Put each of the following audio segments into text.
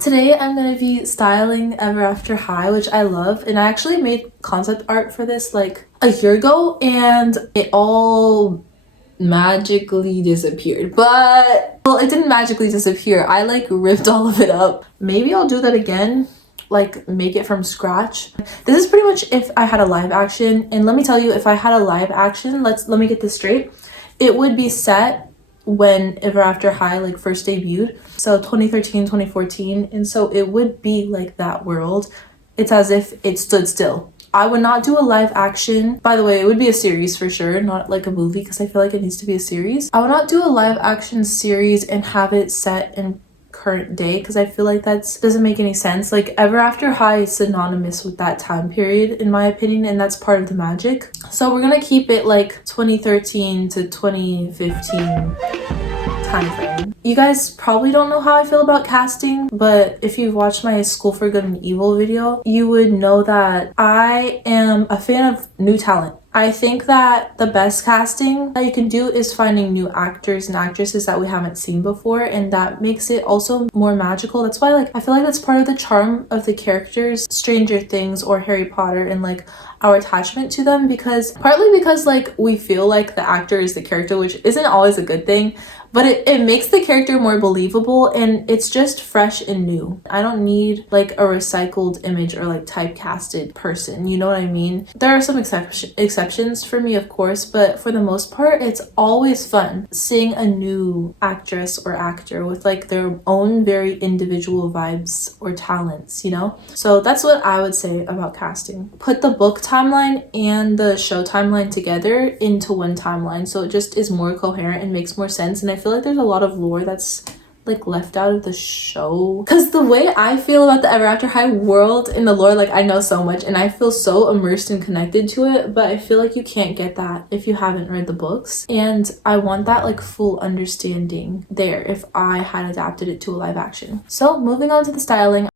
Today I'm going to be styling Ever After High, which I love, and I actually made concept art for this like a year ago and it all magically disappeared. But well, it didn't magically disappear. I like ripped all of it up. Maybe I'll do that again, like make it from scratch. This is pretty much if I had a live action, and let me tell you, if I had a live action, let me get this straight, it would be set when Ever After High like first debuted, so 2013 2014, and so it would be like that world. It's as if it stood still. I would not do a live action. By the way, it would be a series for sure, not like a movie, because I feel like it needs to be a series. I would not do a live action series and have it set in current day, because I feel like that doesn't make any sense. Like Ever After High is synonymous with that time period in my opinion, and that's part of the magic. So we're gonna keep it like 2013 to 2015 time frame. You guys probably don't know how I feel about casting, but if you've watched my School for Good and Evil video, you would know that I am a fan of new talent. I think that the best casting that you can do is finding new actors and actresses that we haven't seen before, and that makes it also more magical. That's why like I feel like that's part of the charm of the characters, Stranger Things or Harry Potter, and like our attachment to them, because partly because like we feel like the actor is the character, which isn't always a good thing, but it makes the character more believable, and it's just fresh and new. I don't need like a recycled image or like typecasted person, you know what I mean? There are some exceptions for me, of course, but for the most part, it's always fun seeing a new actress or actor with like their own very individual vibes or talents, you know? So that's what I would say about casting. Put the book timeline and the show timeline together into one timeline, so it just is more coherent and makes more sense. And I feel like there's a lot of lore that's like left out of the show, because the way I feel about the Ever After High world and the lore, like I know so much and I feel so immersed and connected to it, but I feel like you can't get that if you haven't read the books, and I want that like full understanding there if I had adapted it to a live action. So moving on to the styling.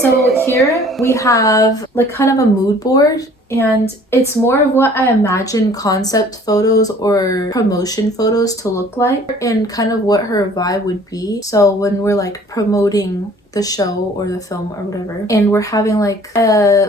So here we have like kind of a mood board, and it's more of what I imagine concept photos or promotion photos to look like, and kind of what her vibe would be. So when we're like promoting the show or the film or whatever, and we're having like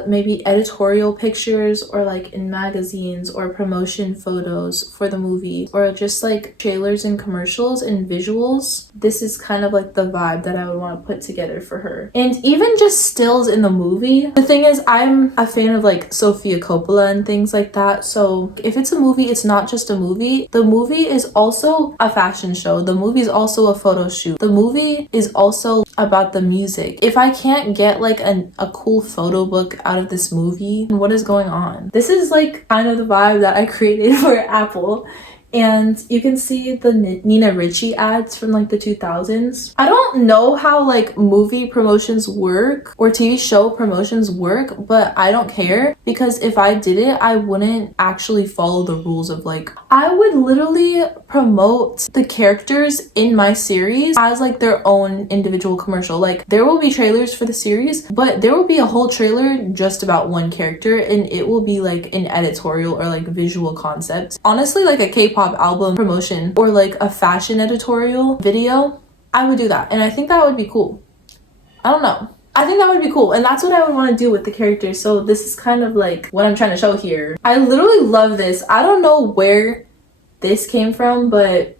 maybe editorial pictures or like in magazines or promotion photos for the movie, or just like trailers and commercials and visuals, this is kind of like the vibe that I would want to put together for her. And even just stills in the movie. The thing is, I'm a fan of like Sofia Coppola and things like that, so if it's a movie, it's not just a movie. The movie is also a fashion show. The movie is also a photo shoot. The movie is also about the music. If I can't get like a cool photo book out of this movie, what is going on? This is like kind of the vibe that I created for Apple. And you can see the Nina Ricci ads from like the 2000s. I don't know how like movie promotions work or TV show promotions work, but I don't care, because if I did it, I wouldn't actually follow the rules of like, I would literally promote the characters in my series as like their own individual commercial. Like there will be trailers for the series, but there will be a whole trailer just about one character, and it will be like an editorial or like visual concept. Honestly, like a K-pop album promotion or like a fashion editorial video, I would do that, and I think that would be cool. I don't know, I think that would be cool, and that's what I would want to do with the characters. So this is kind of like what I'm trying to show here. I literally love this. I don't know where this came from, but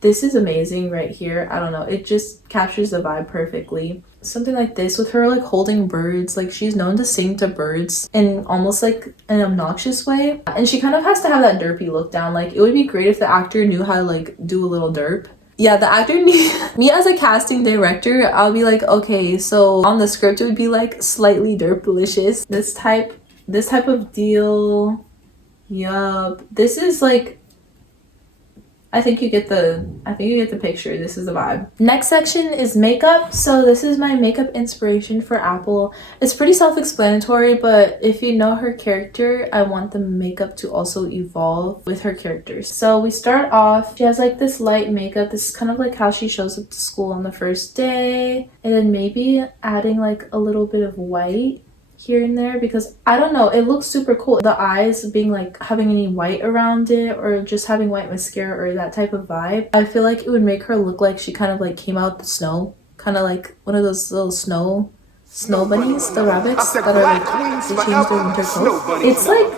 this is amazing right here. I don't know, it just captures the vibe perfectly. Something like this with her like holding birds, like she's known to sing to birds in almost like an obnoxious way, and she kind of has to have that derpy look down. Like it would be great if the actor knew how to like do a little derp. Yeah, the actor me as a casting director, I'll be like, okay, so on the script it would be like slightly derpalicious, this type of deal. Yup, this is like, I think you get the picture. This is the vibe. Next section is makeup. So this is my makeup inspiration for Apple. It's pretty self-explanatory, but if you know her character, I want the makeup to also evolve with her characters. So we start off, she has like this light makeup. This is kind of like how she shows up to school on the first day, and then maybe adding like a little bit of white here and there, because I don't know, it looks super cool. The eyes being like having any white around it or just having white mascara or that type of vibe, I feel like it would make her look like she kind of like came out the snow, kind of like one of those little snow bunnies, the rabbits that are like they change their winter clothes. It's like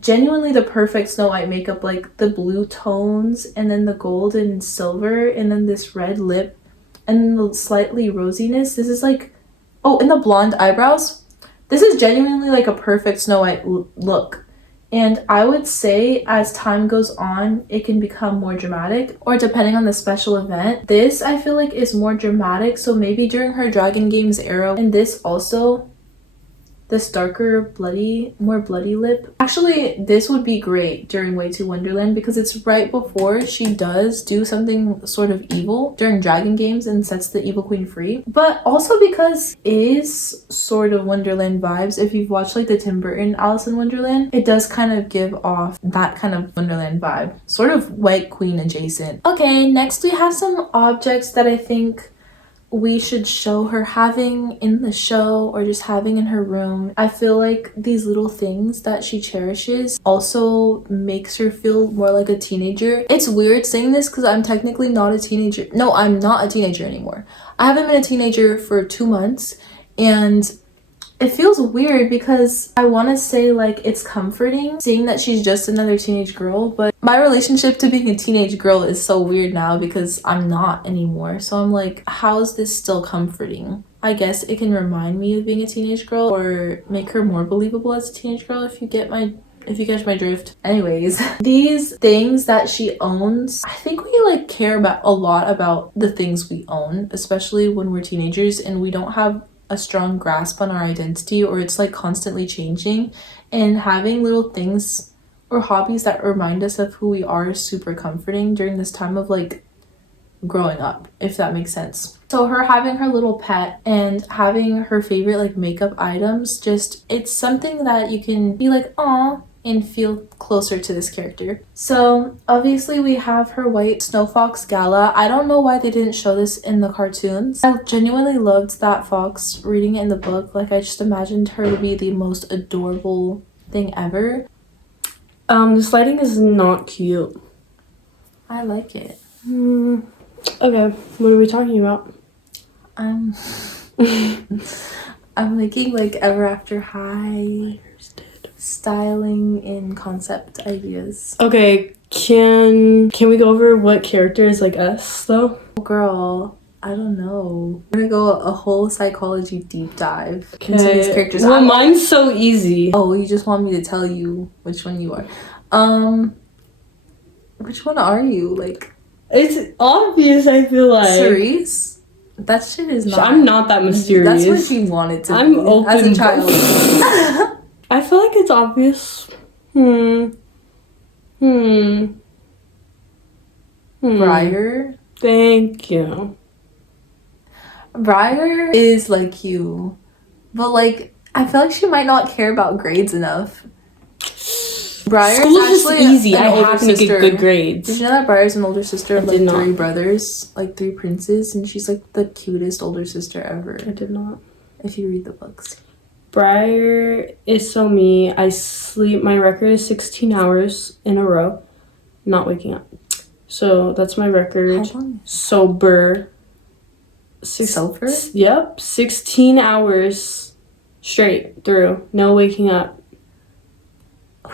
genuinely the perfect Snow White makeup, like the blue tones and then the gold and silver and then this red lip and the slightly rosiness. This is like, oh, and the blonde eyebrows. This is genuinely like a perfect Snow White look. And I would say as time goes on, it can become more dramatic, or depending on the special event. This I feel like is more dramatic, so maybe during her Dragon Games era. And this also, this darker more bloody lip. Actually, this would be great during Way to Wonderland because it's right before she does do something sort of evil during Dragon Games and sets the evil queen free. But also because it is sort of Wonderland vibes. If you've watched like the Tim Burton Alice in Wonderland, it does kind of give off that kind of Wonderland vibe. Sort of White Queen adjacent. Okay, next we have some objects that I think we should show her having in the show or just having in her room. I feel like these little things that she cherishes also makes her feel more like a teenager. It's weird saying this because I'm technically not a teenager. No, I'm not a teenager anymore. I haven't been a teenager for 2 months, and it feels weird because I want to say like it's comforting seeing that she's just another teenage girl, but my relationship to being a teenage girl is so weird now because I'm not anymore. So I'm like, how is this still comforting? I guess it can remind me of being a teenage girl or make her more believable as a teenage girl, if you catch my drift. Anyways, these things that she owns, I think we like care about a lot about the things we own, especially when we're teenagers and we don't have a strong grasp on our identity, or it's like constantly changing, and having little things or hobbies that remind us of who we are is super comforting during this time of like growing up, if that makes sense. So her having her little pet and having her favorite like makeup items, just it's something that you can be like, aw, and feel closer to this character. So obviously we have her white snow fox gala. I don't know why they didn't show this in the cartoons. I genuinely loved that fox reading it in the book. Like I just imagined her to be the most adorable thing ever. This lighting is not cute. I like it. Okay, what are we talking about? I'm making like Ever After High styling and concept ideas. Okay, can we go over what character is like us though? Girl, I don't know. We're gonna go a whole psychology deep dive into these characters. Well, mine's so easy. Oh, you just want me to tell you which one you are. Which one are you? Like, it's obvious, I feel like. Cerise? That shit is not. I'm not that mysterious. That's what she wanted to I'm be open as a child. I feel like it's obvious. Briar? Thank you. Briar is like you, but like I feel like she might not care about grades enough. Briar School is is actually easy. an I older happen to sister. get good grades. Did you know that Briar's an older sister of like did not. 3 brothers, like 3 princes, and she's like the cutest older sister ever. I did not. If you read the books. Briar is so me. I sleep, my record is 16 hours in a row, not waking up. So that's my record. How long? Sober. Sober? Yep. 16 hours straight through. No waking up.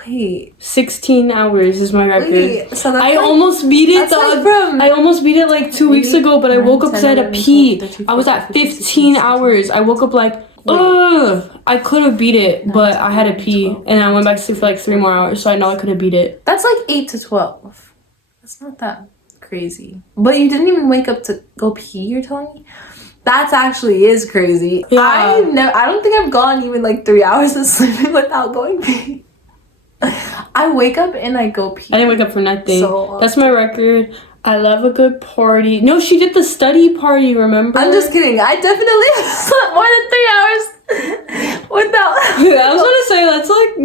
Wait. 16 hours is my record. Wait, so that's I almost beat it. I almost beat it like 2 weeks ago, but I woke up because I had to pee. I was at 15 hours. I woke up like, ugh. I could have beat it, but I had to pee, and I went back to sleep for like 3 more hours, so I know I could have beat it. That's like 8 to 12. That's not that crazy. But you didn't even wake up to go pee, you're telling me? That actually is crazy. Yeah. I don't think I've gone even like 3 hours of sleeping without going pee. I wake up and I go pee. I didn't wake up for nothing. So that's my record. I love a good party. No, she did the study party, remember? I'm just kidding. I definitely slept more than 3 hours without. I was gonna say that's like.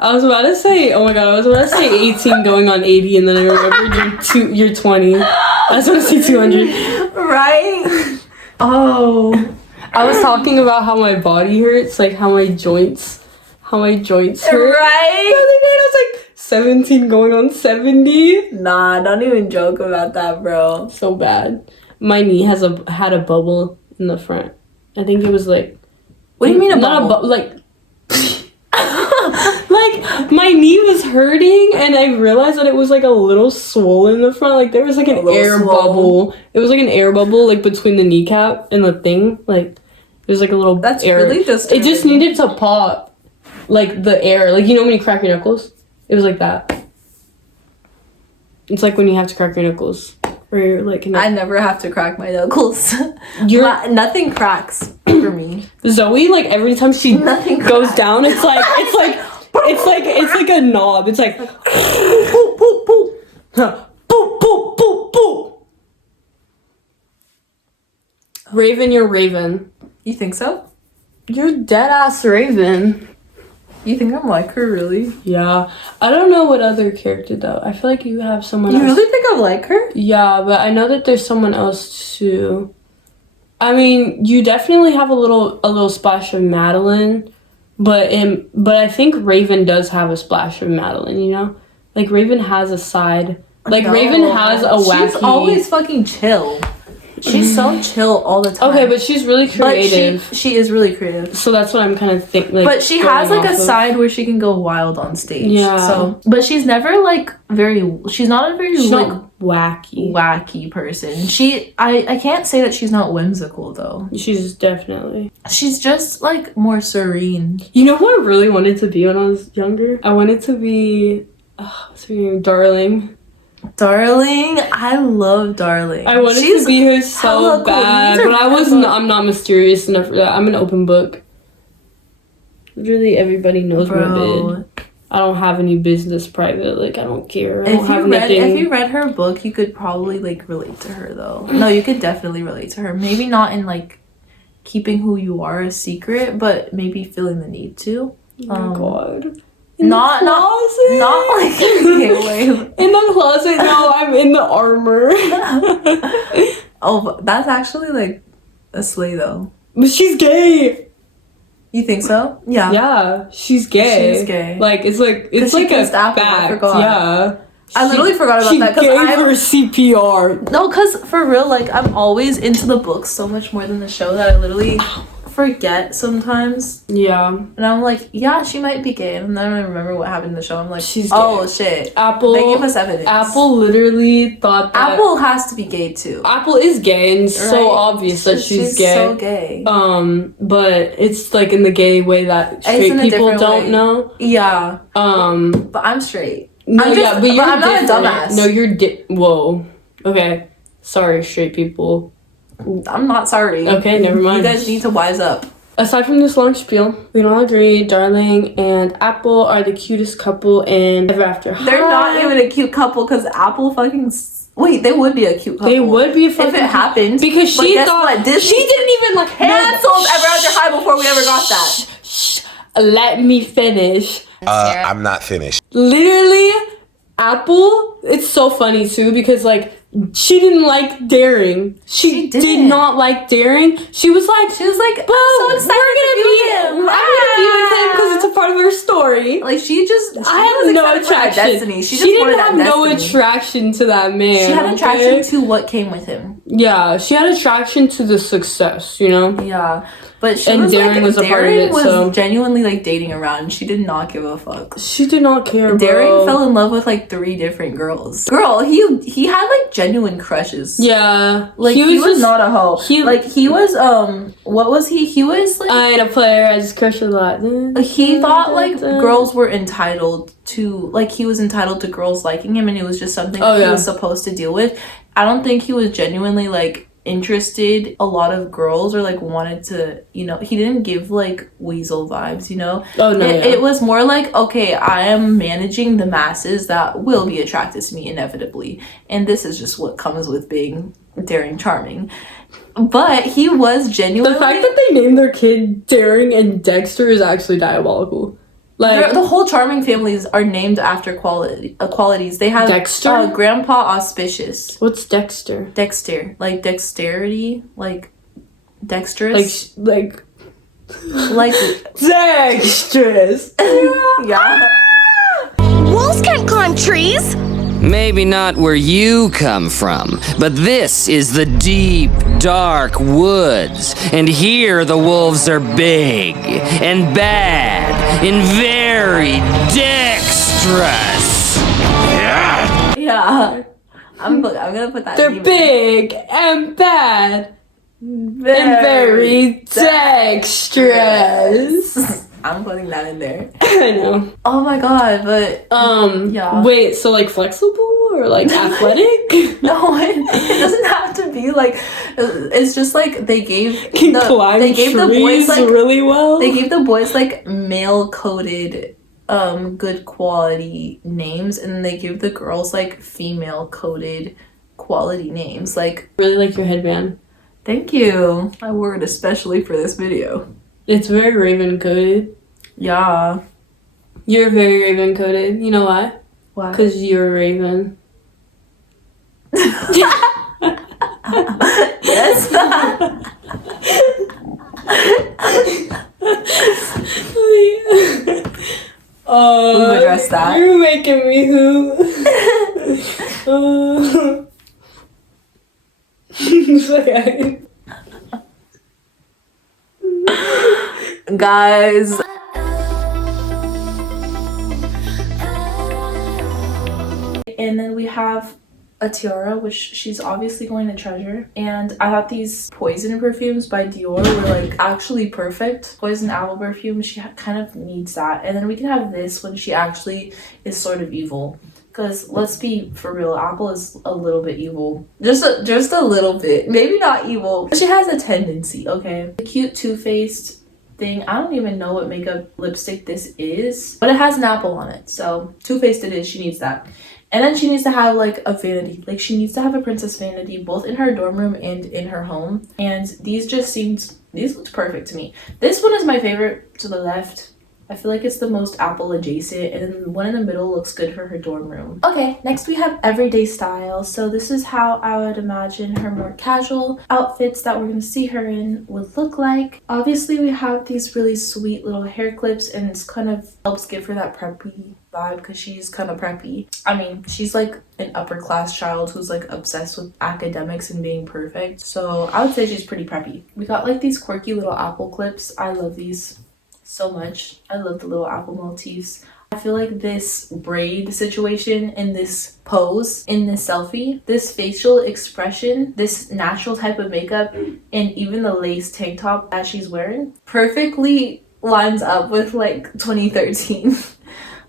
I was about to say, oh my god, I was about to say 18 going on 80, and then I remembered you're 20. I was going to say 200. Right? Oh. I was talking about how my body hurts, like how my joints hurt. Right? The other day I was like 17 going on 70. Nah, don't even joke about that, bro. So bad. My knee had a bubble in the front. I think it was like. What do you mean a bubble? Like like my knee was hurting and I realized that it was like a little swollen in the front. Like there was like an air bubble. It was like an air bubble like between the kneecap and the thing. Like there's like a little That's air. really disturbing. It just needed to pop. Like the air. Like you know when you crack your knuckles? It was like that. It's like when you have to crack your knuckles. Or you're like I never have to crack my knuckles. Nothing cracks for me. Zoe, like every time she Nothing goes cracks. down, it's like a knob. It's like poop, poop, poop, poop. boop boop boop boop. Raven, you're Raven. You think so? You're dead ass Raven. You think I'm like her, really? Yeah. I don't know what other character though. I feel like you have someone else. You really think I'm like her? Yeah, but I know that there's someone else too. I mean, you definitely have a little splash of Madeline, but I think Raven does have a splash of Madeline, you know? Like Raven has a side. Like No. Raven has a wacky. She's always fucking chill. She's so chill all the time. Okay, but she's really creative. But she is really creative. So that's what I'm kind of thinking. Like, but she has like a off of. side where she can go wild on stage. Yeah. So, but she's never like she's not a very She's like not wacky. wacky person. I can't say that she's not whimsical though. She's definitely. She's just like more serene. You know who I really wanted to be when I was younger? I wanted to be, what's her name? Darling. Darling, I love Darling. I wanted to be her so bad, but I'm not mysterious enough for that. I'm an open book. Literally everybody knows my bid. I don't have any business private. Like I don't care. If you read her book, you could probably like relate to her though. No, you could definitely relate to her. Maybe not in like keeping who you are a secret, but maybe feeling the need to. Oh my god. Not like okay, wait. In the closet. No, I'm in the armor. Oh, but that's actually like a slay though. But she's gay. You think so? Yeah. Yeah, she's gay. She's gay. Like it's like a fact. I forgot. Yeah. I literally forgot about that because I gave her CPR. No, because for real, like I'm always into the books so much more than the show that I literally forget sometimes. Yeah. And I'm like, yeah, she might be gay. And then I remember what happened in the show. I'm like, she's oh gay. shit. Apple. They gave us evidence. Apple literally thought that Apple has to be gay too. Apple is gay and it's so obvious that she's gay. So gay. But it's like in the gay way that straight people don't know. Yeah. But I'm straight. No, but I'm not a dumbass. No, you're whoa. Okay. Sorry, straight people. I'm not sorry. Okay, never mind. You guys need to wise up. Aside from this long spiel, we can all agree Darling and Apple are the cutest couple in Ever After High. They're not even a cute couple because Apple fucking... Wait, they would be a cute couple. They would be a fucking... If it happened. Because she thought... What? Disney she didn't even like... canceled Ever After High before we ever got that. Shh. Let me finish. I'm not finished. Literally, Apple, it's so funny too because like she didn't like Daring. She did not like Daring. She was like, but I'm so excited I'm gonna be with him because it's a part of her story. Like she I have no attraction. Destiny. She didn't have no attraction to that man. She had attraction to what came with him. Yeah, she had attraction to the success, you know? Yeah. But she and was Daring was a part of it, was genuinely like dating around. She did not give a fuck. She did not care, bro. Daring fell in love with like 3 different girls. Girl, he had like genuine crushes. Yeah. Like he was not a hoe. He was what was he? He was like I ain't a player, I just crush a lot. He thought like girls were entitled to he was entitled to girls liking him and it was just something he was supposed to deal with. I don't think he was genuinely like interested a lot of girls or like wanted to, you know, he didn't give like weasel vibes, you know. It was more like, okay, I am managing the masses that will be attracted to me inevitably, and this is just what comes with being daring charming. But he was genuinely, the fact that they named their kid Daring and Dexter is actually diabolical. Like the whole Charming families are named after qualities. They have Dexter, Grandpa Auspicious. What's Dexter? Dexter, like dexterity, like Dexterous. Like Dexterous. Yeah. Wolves can't climb trees. Maybe not where you come from, but this is the deep, dark woods. And here the wolves are big and bad and very dexterous. Yeah. I'm gonna put that. they're big and bad and very dexterous. I'm putting that in there. I know. Oh my god, but yeah. Wait, so like flexible or like athletic? No, it doesn't have to be like. It's just like they gave Can climb they gave the boys trees like really well. they gave the boys like male coded good quality names, and then they give the girls like female coded quality names. Like, really like your headband. thank you. I wore it especially for this video. It's very raven coated. Yeah. You're very raven coated. You know why? Why? Because you're a raven. Yes. We've addressed that. You're making me hoot. Sorry. Guys. And then we have a tiara, which she's obviously going to treasure. And I thought these Poison perfumes by Dior were like actually perfect. Poison apple perfume, she kind of needs that. And then we can have this when she actually is sort of evil. Because let's be for real, Apple is a little bit evil. Just a little bit. Maybe not evil. She has a tendency, okay? The cute Too Faced thing. I don't even know what makeup lipstick this is. But it has an apple on it. So Too Faced it is. She needs that. And then she needs to have like a vanity. Like she needs to have a princess vanity both in her dorm room and in her home. And these looked perfect to me. This one is my favorite to the left. I feel like it's the most apple adjacent, and then the one in the middle looks good for her dorm room. Okay, next we have everyday style. So this is how I would imagine her more casual outfits that we're gonna see her in would look like. Obviously we have these really sweet little hair clips, and it's kind of helps give her that preppy vibe because she's kind of preppy. I mean, she's like an upper class child who's like obsessed with academics and being perfect. So I would say she's pretty preppy. We got like these quirky little apple clips. I love these so much. I love the little apple motifs. I feel like this braid situation in this pose, in this selfie, this facial expression, this natural type of makeup, and even the lace tank top that she's wearing perfectly lines up with like 2013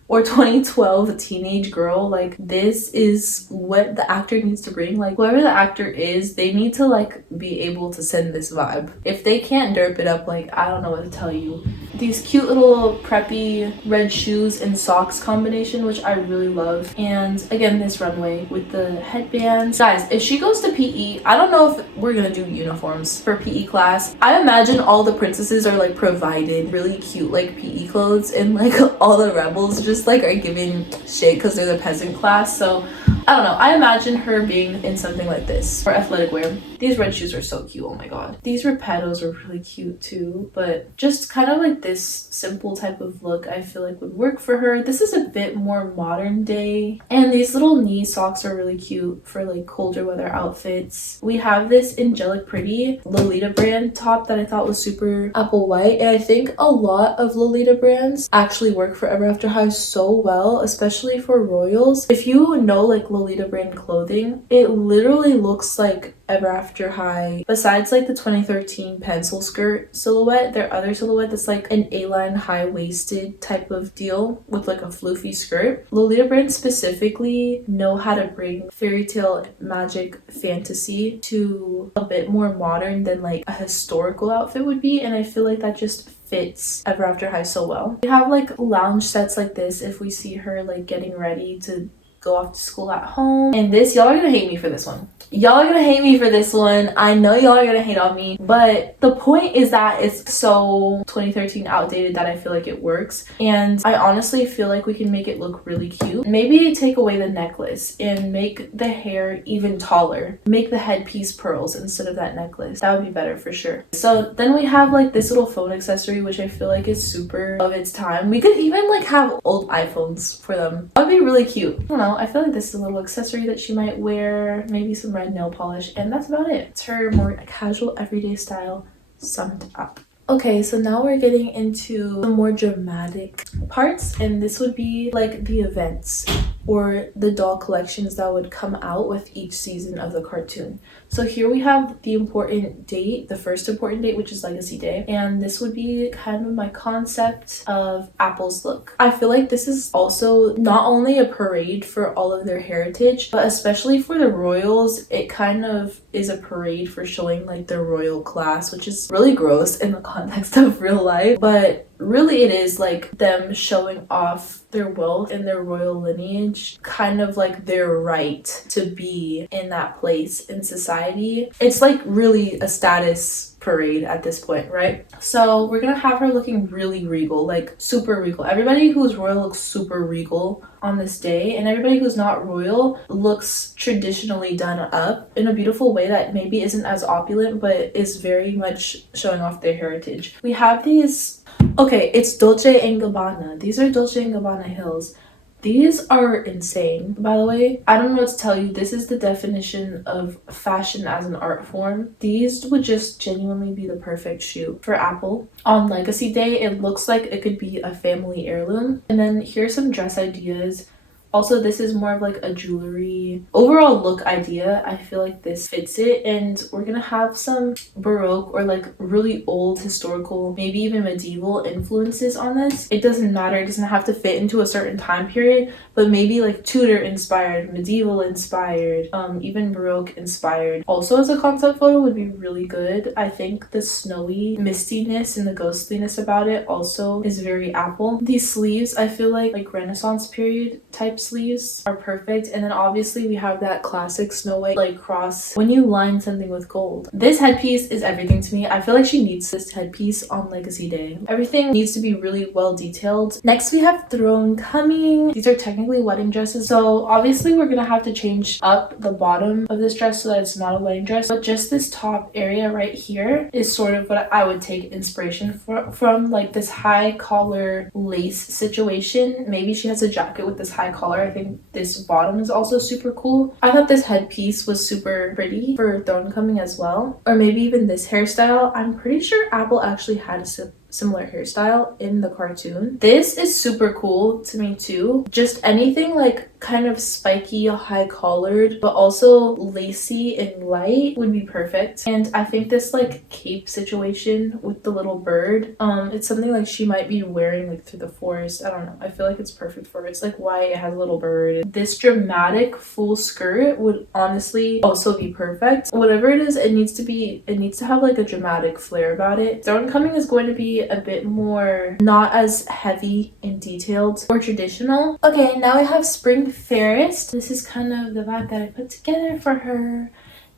or 2012 teenage girl. Like this is what the actor needs to bring. Like whoever the actor is, they need to like be able to send this vibe. If they can't derp it up, like I don't know what to tell you. These cute little preppy red shoes and socks combination, which I really love. And again, this runway with the headbands. Guys, if she goes to PE, I don't know if we're gonna do uniforms for PE class. I imagine all the princesses are like provided really cute like PE clothes, and like all the rebels just like are giving shit because they're the peasant class. So I don't know. I imagine her being in something like this or athletic wear. These red shoes are so cute. Oh my god. These repettos are really cute too, but just kind of like this simple type of look I feel like would work for her. This is a bit more modern day. And these little knee socks are really cute for like colder weather outfits. We have this angelic pretty Lolita brand top that I thought was super apple white, and I think a lot of Lolita brands actually work for Ever After High so well, especially for royals. If you know like Lolita brand clothing, it literally looks like Ever After High. Besides like the 2013 pencil skirt silhouette, their other silhouette that's like an A-line high-waisted type of deal with like a floofy skirt. Lolita brand specifically know how to bring fairy tale magic fantasy to a bit more modern than like a historical outfit would be, and I feel like that just fits Ever After High so well. We have like lounge sets like this if we see her like getting ready to go off to school at home. And this, y'all are gonna hate me for this one. Y'all are gonna hate me for this one. I know y'all are gonna hate on me, but the point is that it's so 2013 outdated that I feel like it works. And I honestly feel like we can make it look really cute. Maybe take away the necklace and make the hair even taller. Make the headpiece pearls instead of that necklace. That would be better for sure. So then we have like this little phone accessory, which I feel like is super of its time. We could even like have old iPhones for them. That would be really cute. I don't know. I feel like this is a little accessory that she might wear. Maybe some red nail polish, and that's about it. It's her more casual everyday style summed up. Okay, so now we're getting into the more dramatic parts, and this would be like the events or the doll collections that would come out with each season of the cartoon. So here we have the important date, the first important date, which is Legacy Day, and this would be kind of my concept of Apple's look. I feel like this is also not only a parade for all of their heritage, but especially for the royals, it kind of is a parade for showing like their royal class, which is really gross in the context of real life, but really it is like them showing off their wealth and their royal lineage, kind of like their right to be in that place in society. It's like really a status parade at this point, right? So we're gonna have her looking really regal, like super regal. Everybody who's royal looks super regal on this day, and everybody who's not royal looks traditionally done up in a beautiful way that maybe isn't as opulent but is very much showing off their heritage. We have these. Okay, it's Dolce & Gabbana. These are Dolce & Gabbana heels. These are insane, by the way. I don't know what to tell you. This is the definition of fashion as an art form. These would just genuinely be the perfect shoe for Apple. On Legacy Day, it looks like it could be a family heirloom. And then here's some dress ideas. Also, this is more of like a jewelry overall look idea. I feel like this fits it, and we're gonna have some Baroque or like really old historical, maybe even medieval influences on this. It doesn't matter, it doesn't have to fit into a certain time period, but maybe like Tudor inspired, medieval inspired, even Baroque inspired. Also as a concept photo would be really good. I think the snowy mistiness and the ghostliness about it also is very Apple. These sleeves, I feel like Renaissance period type sleeves are perfect, and then obviously we have that classic Snow White like cross when you line something with gold. This headpiece is everything to me. I feel like she needs this headpiece on Legacy Day. Everything needs to be really well detailed. Next we have Throne Coming. These are technically wedding dresses, so obviously we're gonna have to change up the bottom of this dress so that it's not a wedding dress, but just this top area right here is sort of what I would take inspiration from like this high collar lace situation. Maybe she has a jacket with this high collar. I think this bottom is also super cool. I thought this headpiece was super pretty for Throne Coming as well. Or maybe even this hairstyle. I'm pretty sure Apple actually had a similar hairstyle in the cartoon. This is super cool to me too. Just anything like kind of spiky, high collared, but also lacy and light would be perfect. And I think this like cape situation with the little bird, it's something like she might be wearing like through the forest. I don't know. I feel like it's perfect for her. It's like white, it has a little bird. This dramatic full skirt would honestly also be perfect. Whatever it is, it needs to have like a dramatic flair about it. Throne Coming is going to be a bit more not as heavy and detailed or traditional. Okay, now we have Spring Fairest. This is kind of the vibe that I put together for her,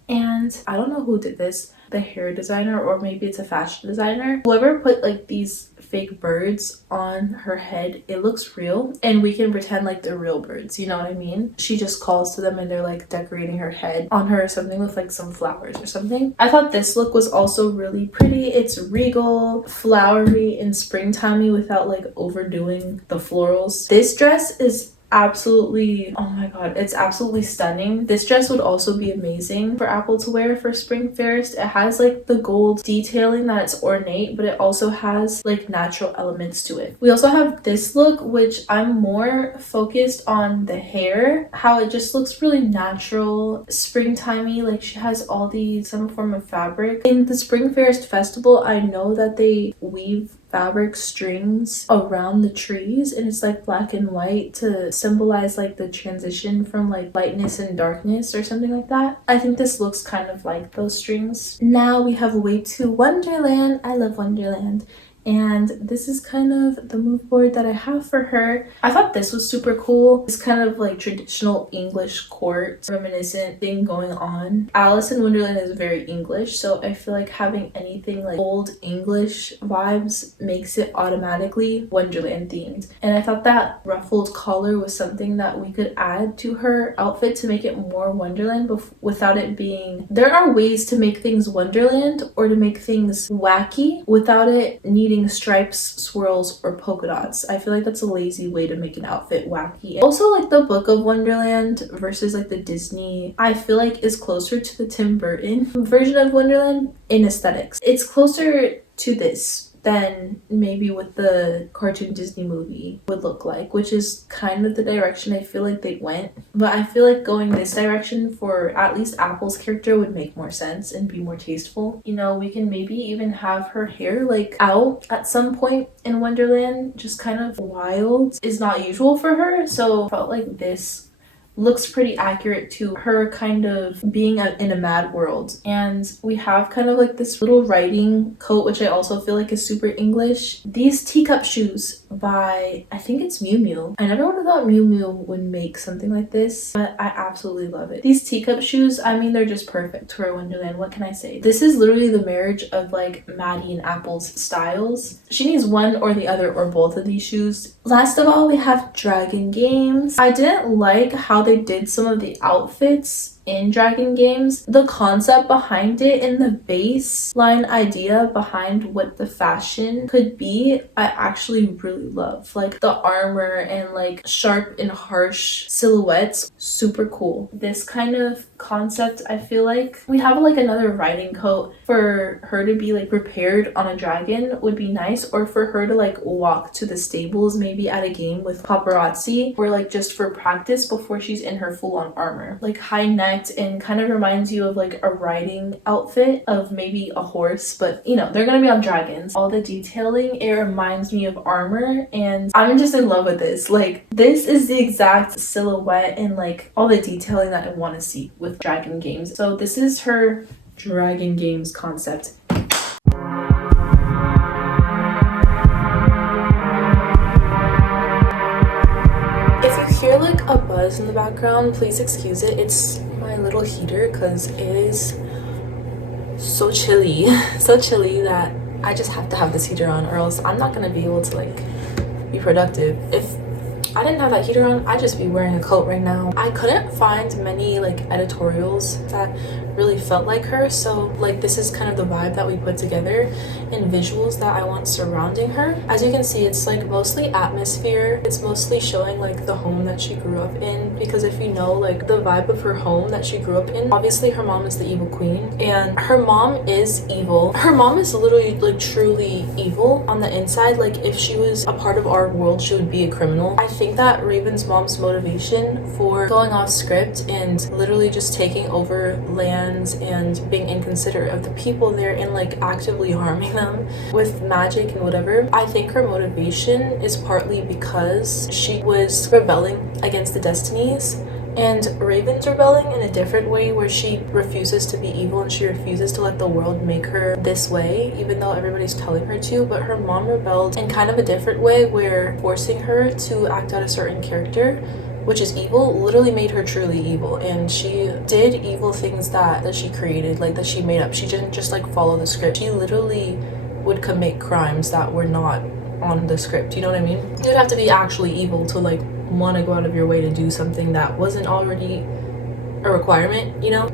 and I don't know who did this, the hair designer or maybe it's a fashion designer. Whoever put like these fake birds on her head, it looks real, and we can pretend like they're real birds, you know what I mean? She just calls to them and they're like decorating her head on her or something with like some flowers or something. I thought this look was also really pretty. It's regal, flowery, and springtimey without like overdoing the florals. This dress is absolutely, oh my god, it's absolutely stunning. This dress would also be amazing for Apple to wear for Spring Fairest. It has like the gold detailing that's ornate, but it also has like natural elements to it. We also have this look, which I'm more focused on the hair, how it just looks really natural, springtimey, like she has all these some form of fabric. In the Spring Fairest festival, I know that they weave fabric strings around the trees, and it's like black and white to symbolize like the transition from like lightness and darkness or something like that. I think this looks kind of like those strings. Now we have Way to Wonderland. I love Wonderland. And this is kind of the mood board that I have for her. I thought this was super cool. It's kind of like traditional English court reminiscent thing going on. Alice in Wonderland is very English, so I feel like having anything like old English vibes makes it automatically Wonderland themed. And I thought that ruffled collar was something that we could add to her outfit to make it more Wonderland without it being... There are ways to make things Wonderland or to make things wacky without it needing stripes, swirls, or polka dots. I feel like that's a lazy way to make an outfit wacky. Also, like the Book of Wonderland versus like the Disney, I feel like is closer to the Tim Burton version of Wonderland in aesthetics. It's closer to this than maybe what the cartoon Disney movie would look like, which is kind of the direction I feel like they went. But I feel like going this direction for at least Apple's character would make more sense and be more tasteful. You know, we can maybe even have her hair like out at some point in Wonderland, just kind of wild. Is not usual for her, so I felt like this looks pretty accurate to her kind of being in a mad world. And we have kind of like this little riding coat, which I also feel like is super English. These teacup shoes by, I think it's Miu Miu. I never would have thought Miu Miu would make something like this, but I absolutely love it. These teacup shoes, I mean, they're just perfect for a Wonderland. What can I say? This is literally the marriage of like Maddie and Apple's styles. She needs one or the other or both of these shoes. Last of all, we have Dragon Games. I didn't like how they did some of the outfits in Dragon Games. The concept behind it and the baseline idea behind what the fashion could be, I actually really love. Like the armor and like sharp and harsh silhouettes, super cool. This kind of concept, I feel like we have like another riding coat for her to be like prepared on a dragon would be nice, or for her to like walk to the stables maybe at a game with paparazzi, or like just for practice before she's in her full-on armor. Like high necked and kind of reminds you of like a riding outfit of maybe a horse, but you know, they're gonna be on dragons. All the detailing, it reminds me of armor, and I'm just in love with this. Like this is the exact silhouette and like all the detailing that I want to see with Dragon Games. So this is her Dragon Games concept. Hear like a buzz in the background, please excuse it. It's my little heater because it is so chilly so chilly that I just have to have this heater on, or else I'm not gonna be able to like be productive. If I didn't have that heater on, I'd just be wearing a coat right now. I couldn't find many like editorials that really felt like her, so like this is kind of the vibe that we put together and visuals that I want surrounding her. As you can see, it's like mostly atmosphere. It's mostly showing like the home that she grew up in, because if you know like the vibe of her home that she grew up in, obviously her mom is the evil queen and her mom is evil. Her mom is literally like truly evil on the inside. Like if she was a part of our world, she would be a criminal. I think that Raven's mom's motivation for going off script and literally just taking over land and being inconsiderate of the people there and like actively harming them with magic and whatever, I think her motivation is partly because she was rebelling against the destinies, and Raven's rebelling in a different way where she refuses to be evil and she refuses to let the world make her this way even though everybody's telling her to. But her mom rebelled in kind of a different way, where forcing her to act out a certain character, which is evil, literally made her truly evil. And she did evil things that she created, like that she made up. She didn't just like follow the script. She literally would commit crimes that were not on the script, you know what I mean? You'd have to be actually evil to like want to go out of your way to do something that wasn't already a requirement, you know?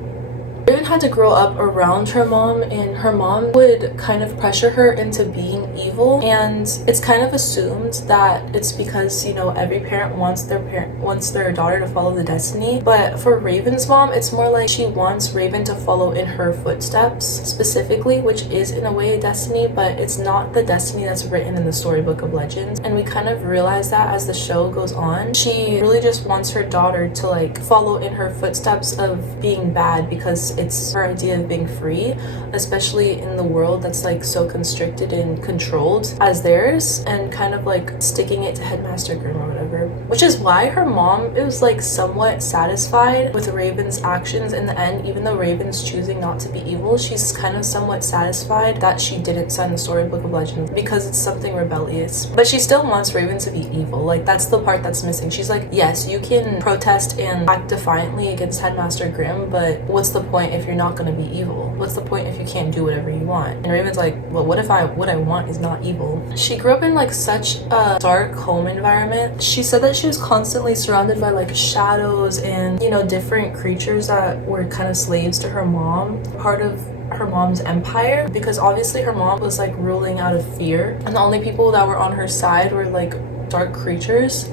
Raven had to grow up around her mom, and her mom would kind of pressure her into being evil, and it's kind of assumed that it's because, you know, every parent wants their daughter to follow the destiny. But for Raven's mom, it's more like she wants Raven to follow in her footsteps specifically, which is in a way a destiny, but it's not the destiny that's written in the storybook of legends. And we kind of realize that as the show goes on. She really just wants her daughter to like follow in her footsteps of being bad, because it's her idea of being free, especially in the world that's like so constricted and controlled as theirs, and kind of like sticking it to Headmaster Grimm or whatever. which is why her mom is like somewhat satisfied with Raven's actions in the end. Even though Raven's choosing not to be evil, she's kind of somewhat satisfied that she didn't sign the Storybook of Legends because it's something rebellious. But she still wants Raven to be evil. Like, that's the part that's missing. She's like, yes, you can protest and act defiantly against Headmaster Grimm, but what's the point if you're not going to be evil? What's the point if you can't do whatever you want? And Raven's like, well, what if what I want is not evil? She grew up in like such a dark home environment. She said that she was constantly surrounded by like shadows and, you know, different creatures that were kind of slaves to her mom, part of her mom's empire, because obviously her mom was like ruling out of fear, and the only people that were on her side were like dark creatures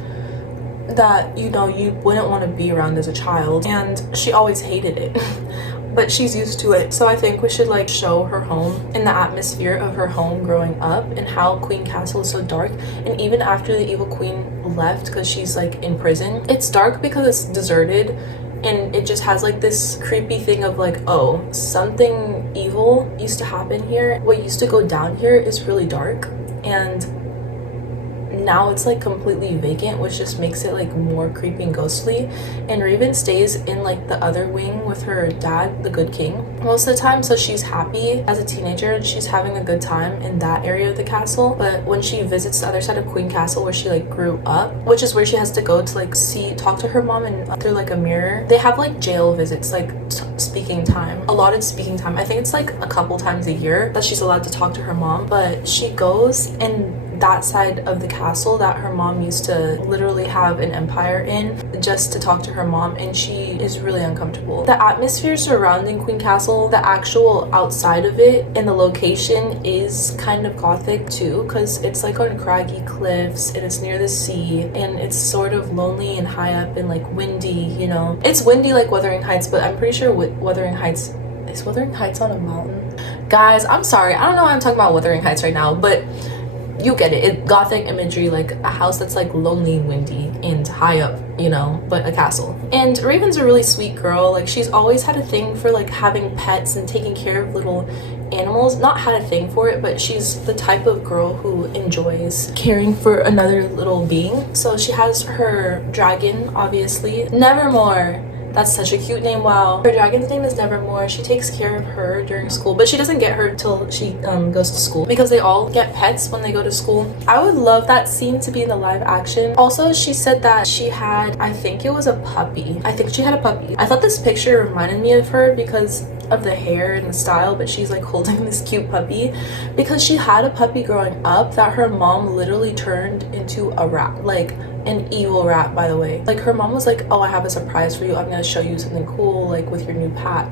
that, you know, you wouldn't want to be around as a child, and she always hated it. But she's used to it. So I think we should like show her home and the atmosphere of her home growing up, and how Queen Castle is so dark. And even after the evil queen left, because she's like in prison, it's dark because it's deserted, and it just has like this creepy thing of like, oh, something evil used to happen here. What used to go down here is really dark, and now it's like completely vacant, which just makes it like more creepy and ghostly. And Raven stays in like the other wing with her dad, the Good King, most of the time, so she's happy as a teenager and she's having a good time in that area of the castle. But when she visits the other side of Queen Castle, where she like grew up, which is where she has to go to like talk to her mom, and through like a mirror, they have like jail visits, like speaking time, allotted speaking time. I think it's like a couple times a year that she's allowed to talk to her mom. But she goes and that side of the castle that her mom used to literally have an empire in, just to talk to her mom, and she is really uncomfortable. The atmosphere surrounding Queen Castle, the actual outside of it, and the location is kind of gothic too, because it's like on craggy cliffs and it's near the sea, and it's sort of lonely and high up and like windy, you know. It's windy like Wuthering Heights, but I'm pretty sure Wuthering Heights is Wuthering Heights on a mountain. Guys, I'm sorry, I don't know why I'm talking about Wuthering Heights right now, but you get it. Gothic imagery, like a house that's like lonely and windy and high up, you know, but a castle. And Raven's a really sweet girl. Like, she's always had a thing for like having pets and taking care of little animals. Not had a thing for it, but she's the type of girl who enjoys caring for another little being. So she has her dragon, obviously, Nevermore. That's such a cute name, wow. Her dragon's name is Nevermore. She takes care of her during school, but she doesn't get her till she goes to school, because they all get pets when they go to school. I would love that scene to be in the live action. Also, she said that she had, I think it was a puppy. I think she had a puppy. I thought this picture reminded me of her because of the hair and the style, but she's like holding this cute puppy, because she had a puppy growing up that her mom literally turned into a rat, like an evil rat, by the way. Like, her mom was like, oh, I have a surprise for you, I'm gonna show you something cool, like with your new pet.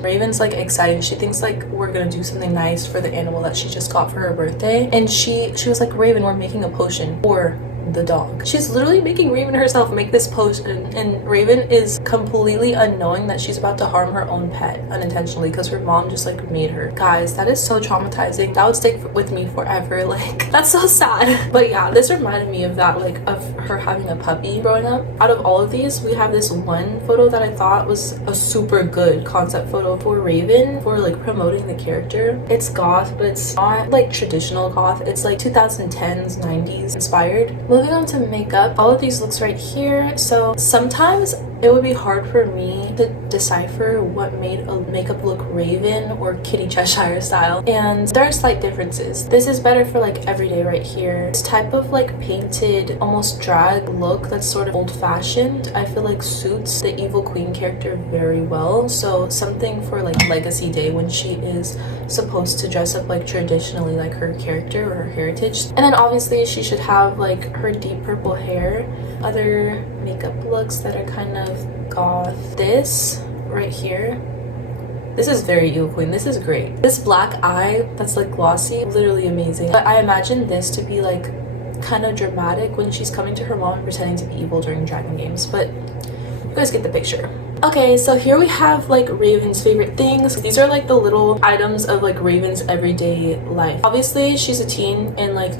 Raven's like excited. She thinks like we're gonna do something nice for the animal that she just got for her birthday, and she was like, Raven, we're making a potion for the dog. She's literally making Raven herself make this potion, and Raven is completely unknowing that she's about to harm her own pet unintentionally, because her mom just like made her. Guys, that is so traumatizing. That would stick with me forever. Like, that's so sad. But yeah, this reminded me of that, like of her having a puppy growing up. Out of all of these, we have this one photo that I thought was a super good concept photo for Raven, for like promoting the character. It's goth, but it's not like traditional goth. It's like 2010s, 90s inspired. Moving on to makeup, all of these looks right here. So sometimes it would be hard for me to decipher what made a makeup look Raven or Kitty Cheshire style, and there are slight differences. This is better for like everyday right here. This type of like painted, almost drag look that's sort of old-fashioned, I feel like suits the evil queen character very well. So something for like Legacy Day, when she is supposed to dress up like traditionally like her character or her heritage. And then obviously she should have like her deep purple hair. Other makeup looks that are kind of goth, this right here, this is very evil queen. This is great. This black eye that's like glossy, literally amazing. But I imagine this to be like kind of dramatic when she's coming to her mom and pretending to be evil during Dragon Games, but you guys get the picture. Okay, so here we have like Raven's favorite things. These are like the little items of like Raven's everyday life. Obviously she's a teen in like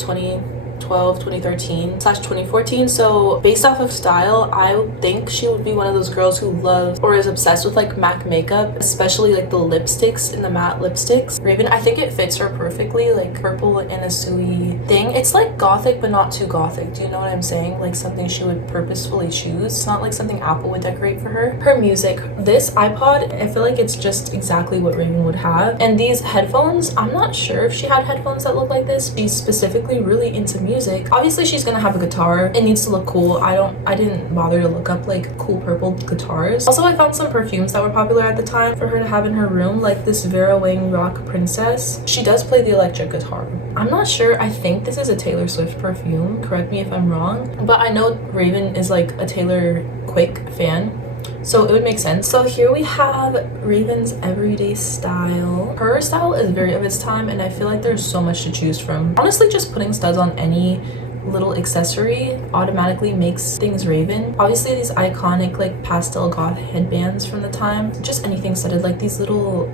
2012, 2013 / 2014. So based off of style, I think she would be one of those girls who loves or is obsessed with like MAC makeup, especially like the lipsticks and the matte lipsticks. Raven, I think it fits her perfectly, like purple and a suey thing. It's like gothic but not too gothic. Do you know what I'm saying? Like something she would purposefully choose. It's not like something Apple would decorate for her. Her music, this iPod, I feel like it's just exactly what Raven would have. And these headphones, I'm not sure if she had headphones that look like this. She's specifically really into music. Obviously she's gonna have a guitar. It needs to look cool. I didn't bother to look up like cool purple guitars. Also, I found some perfumes that were popular at the time for her to have in her room, like this Vera Wang Rock Princess. She does play the electric guitar. I'm not sure. I think this is a Taylor Swift perfume. Correct me if I'm wrong. But I know Raven is like a Taylor Quick fan, so it would make sense. So here we have Raven's everyday style. Her style is very of its time, and I feel like there's so much to choose from. Honestly, just putting studs on any little accessory automatically makes things Raven. Obviously these iconic like pastel goth headbands from the time, just anything studded, like these little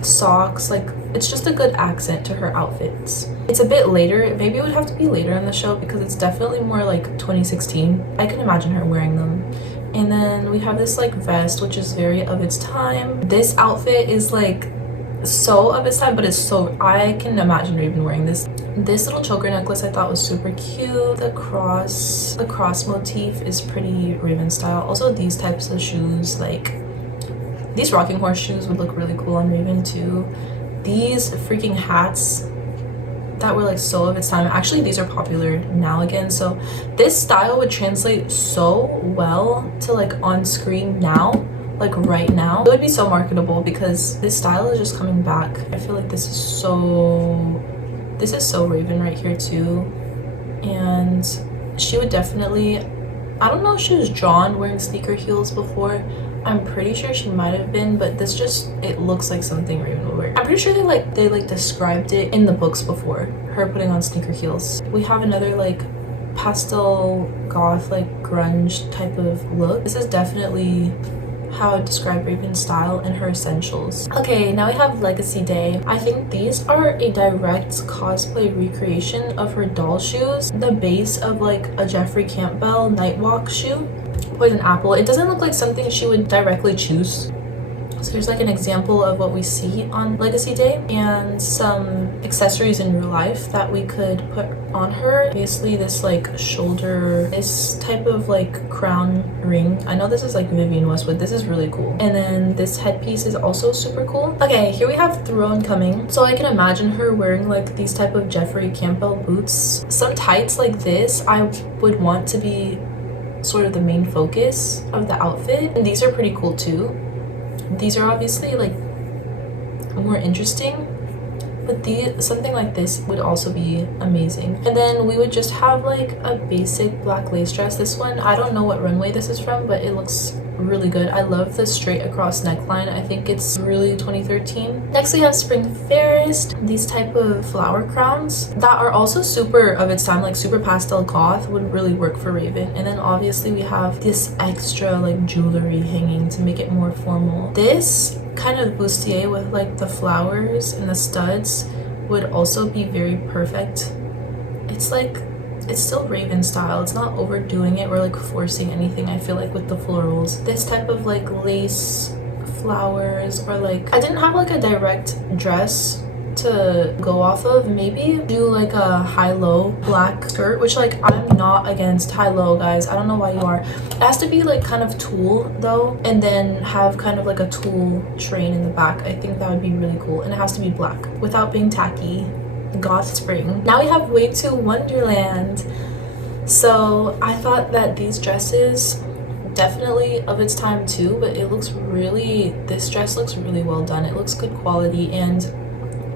socks, like it's just a good accent to her outfits. It's a bit later, maybe it would have to be later in the show because it's definitely more like 2016. I can imagine her wearing them. And then we have this like vest, which is very of its time. This outfit is like so of its time, but it's so, I can imagine Raven wearing this. This little choker necklace I thought was super cute. The cross motif is pretty Raven style. Also these types of shoes, like these rocking horse shoes would look really cool on Raven too. These freaking hats that were like so of its time, actually these are popular now again, so this style would translate so well to like on screen now, like right now. It would be so marketable because this style is just coming back. I feel like this is so Raven right here too. And she would definitely, I don't know if she was drawn wearing sneaker heels before. I'm pretty sure she might have been, but this just, it looks like something Raven would wear. I'm pretty sure they described it in the books before, her putting on sneaker heels. We have another like pastel goth, like grunge type of look. This is definitely how I describe Raven's style and her essentials. Okay, now we have Legacy Day. I think these are a direct cosplay recreation of her doll shoes. The base of like a Jeffrey Campbell Nightwalk shoe. Poison Apple. It doesn't look like something she would directly choose. So here's like an example of what we see on Legacy Day and some accessories in real life that we could put on her. Obviously this like shoulder, this type of like crown ring. I know this is like Vivienne Westwood. This is really cool. And then this headpiece is also super cool. Okay, here we have Throne Coming. So I can imagine her wearing like these type of Jeffrey Campbell boots. Some tights like this I would want to be sort of the main focus of the outfit. And these are pretty cool too. These are obviously like more interesting, but something like this would also be amazing. And then we would just have like a basic black lace dress. This one, I don't know what runway this is from, but it looks really good. I love the straight across neckline. I think it's really 2013. Next we have Spring Fairest. These type of flower crowns that are also super of its time, like super pastel goth, would really work for Raven. And then obviously we have this extra like jewelry hanging to make it more formal. This kind of bustier with like the flowers and the studs would also be very perfect. It's like, it's still Raven style. It's not overdoing it or like forcing anything, I feel like, with the florals. This type of like lace flowers, or like, I didn't have like a direct dress to go off of. Maybe do like a high-low black skirt, which like I'm not against high-low, guys. I don't know why you are. It has to be like kind of tulle though, and then have kind of like a tulle train in the back. I think that would be really cool, and it has to be black without being tacky. Goth spring. Now we have Way to Wonderland. So I thought that these dresses definitely of its time too, but it looks really, this dress looks really well done. It looks good quality, and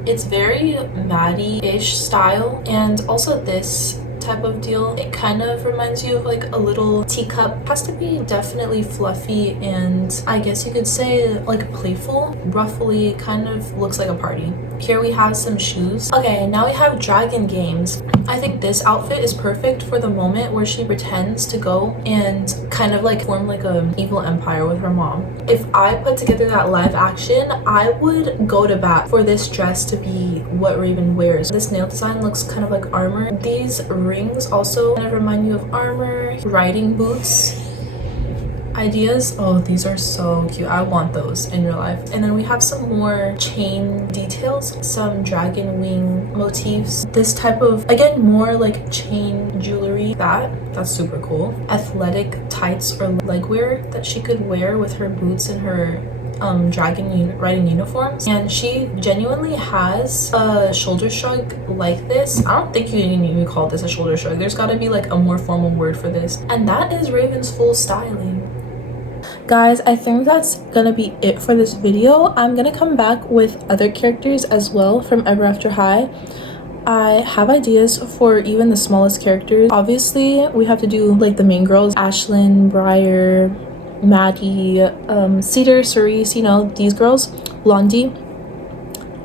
it's very Maddie-ish style. And also this type of deal. It kind of reminds you of like a little teacup. Has to be definitely fluffy and I guess you could say like playful. Roughly kind of looks like a party. Here we have some shoes. Okay, now we have dragon games. I think this outfit is perfect for the moment where she pretends to go and kind of like form like an evil empire with her mom. If I put together that live action, I would go to bat for this dress to be what Raven wears. This nail design looks kind of like armor. These rings also kind of remind you of armor. Riding boots ideas. Oh, these are so cute. I want those in real life. And then we have some more chain details, some dragon wing motifs. This type of, again, more like chain jewelry. That's super cool. Athletic tights or leg wear that she could wear with her boots and her dragon riding uniforms. And she genuinely has a shoulder shrug like this. I don't think you can even call this a shoulder shrug. There's got to be like a more formal word for this. And that is Raven's full styling. Guys, I think that's gonna be it for this video. I'm gonna come back with other characters as well from Ever After High. I have ideas for even the smallest characters. Obviously, we have to do like the main girls. Ashlyn, Briar, Maddie, Cedar, Cerise, you know, these girls. Blondie.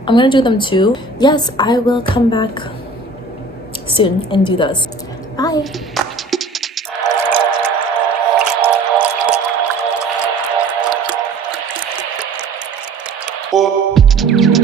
I'm gonna do them too. Yes, I will come back soon and do those. Bye! Oh.